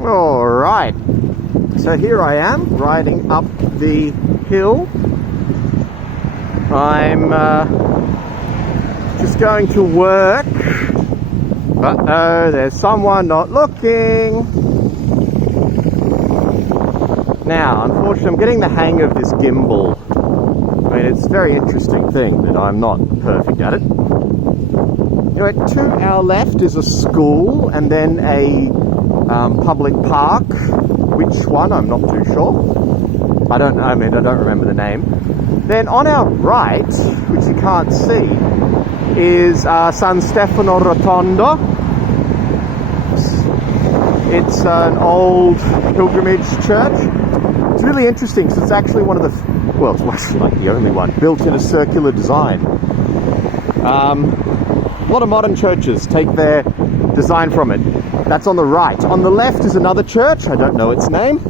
Alright, so here I am riding up the hill. I'm just going to work. Uh-oh, there's someone not looking. Now, unfortunately, I'm getting the hang of this gimbal. I mean, it's a very interesting thing that I'm not perfect at it. Anyway, to our left is a school and then a public park. Which one? I'm not too sure. I don't remember the name. Then on our right, which you can't see, is San Stefano Rotondo. It's an old pilgrimage church. It's really interesting because it's actually one of the, well, it's like the only one built in a circular design. A lot of modern churches take their design from it. That's on the right. On the left is another church. I don't know its name.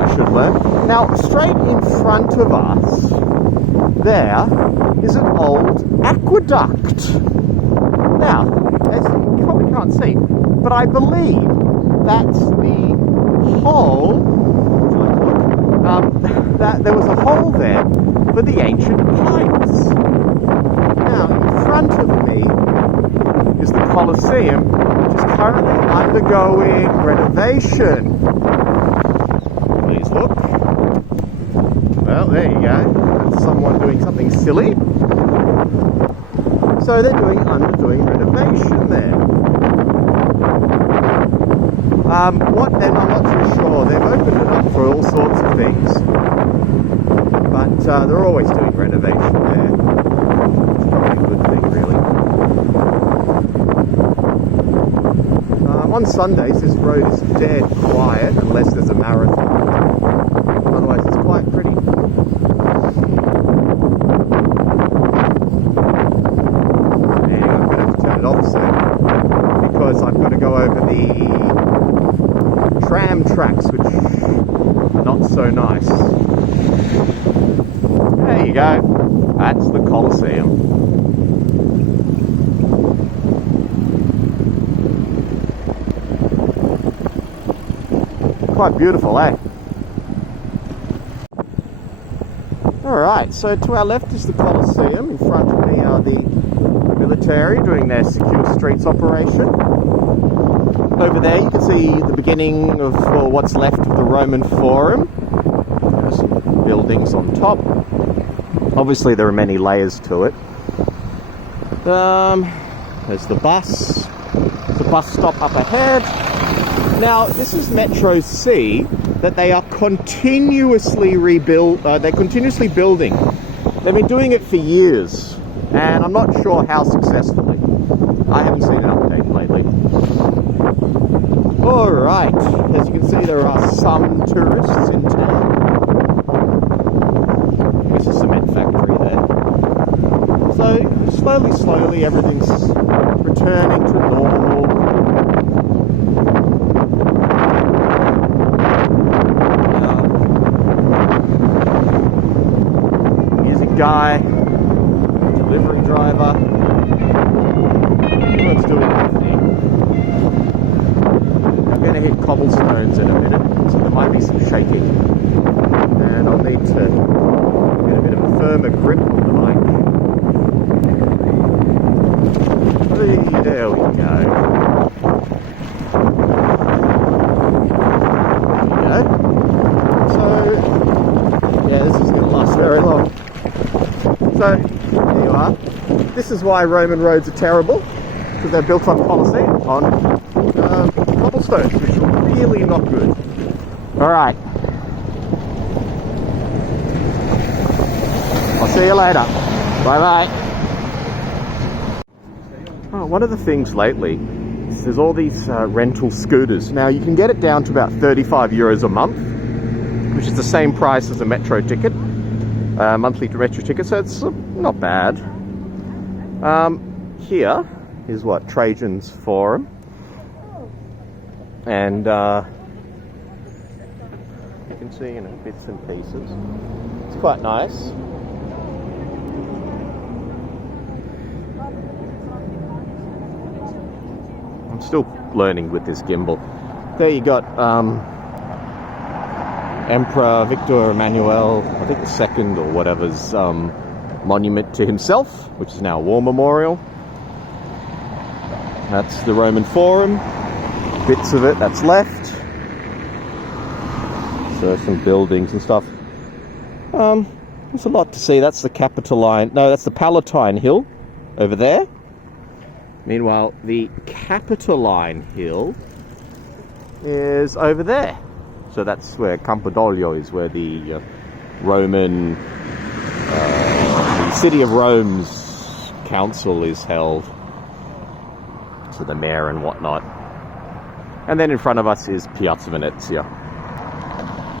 I should learn. Now, straight in front of us, there is an old aqueduct. Now, as you probably can't see, but I believe that's the hole. That there was a hole there for the ancient pipes. Now, in front of me is the Colosseum, which is currently undergoing renovation. Please look. Well, there you go. That's someone doing something silly. So they're undergoing renovation there. What then? I'm not too sure. They've opened it up for all sorts of things, but they're always doing renovation there. It's probably a good thing, really. On Sundays, this road is dead quiet unless there's a marathon. Otherwise, it's quite pretty. And I'm going to have to turn it off soon because I've got to go over the tram tracks, which are not so nice. There you go. That's the Colosseum. Quite beautiful, eh? Alright, so to our left is the Colosseum. In front of me are the military doing their secure streets operation. Over there you can see the beginning of, well, what's left of the Roman Forum. There's some buildings on top. Obviously there are many layers to it. There's the bus. There's a bus stop up ahead. Now this is Metro C that they are continuously they're continuously building. They've been doing it for years, and I'm not sure how successfully. I haven't seen an update lately. Alright, as you can see there are some tourists in town. There's a cement factory there. So slowly everything's returning to normal. Music guy, delivery driver. Let's do it. I'm going to hit cobblestones in a minute, so there might be some shaking, and I'll need to get a bit of a firmer grip on the mic. There we go. There we go. So, yeah, this isn't going to last very long. So, there you are. This is why Roman roads are terrible, because they're built on Colosseum, on cobblestones, which are really not good. Alright. I'll see you later. Bye bye. Oh, one of the things lately is there's all these rental scooters. Now you can get it down to about 35 euros a month, which is the same price as a metro ticket, monthly metro ticket, so it's not bad. Here is what, Trajan's Forum. And you can see, bits and pieces. It's quite nice. I'm still learning with this gimbal. there you got Emperor Victor Emmanuel, I think the second or whatever's monument to himself, which is now a war memorial. That's the Roman Forum. Bits of it that's left. So some buildings and stuff. There's a lot to see. That's the Capitoline. No, that's the Palatine Hill over there. Meanwhile, the Capitoline Hill is over there. So that's where Campidoglio is, where the Roman, the city of Rome's council is held. So the mayor and whatnot. And then in front of us is Piazza Venezia.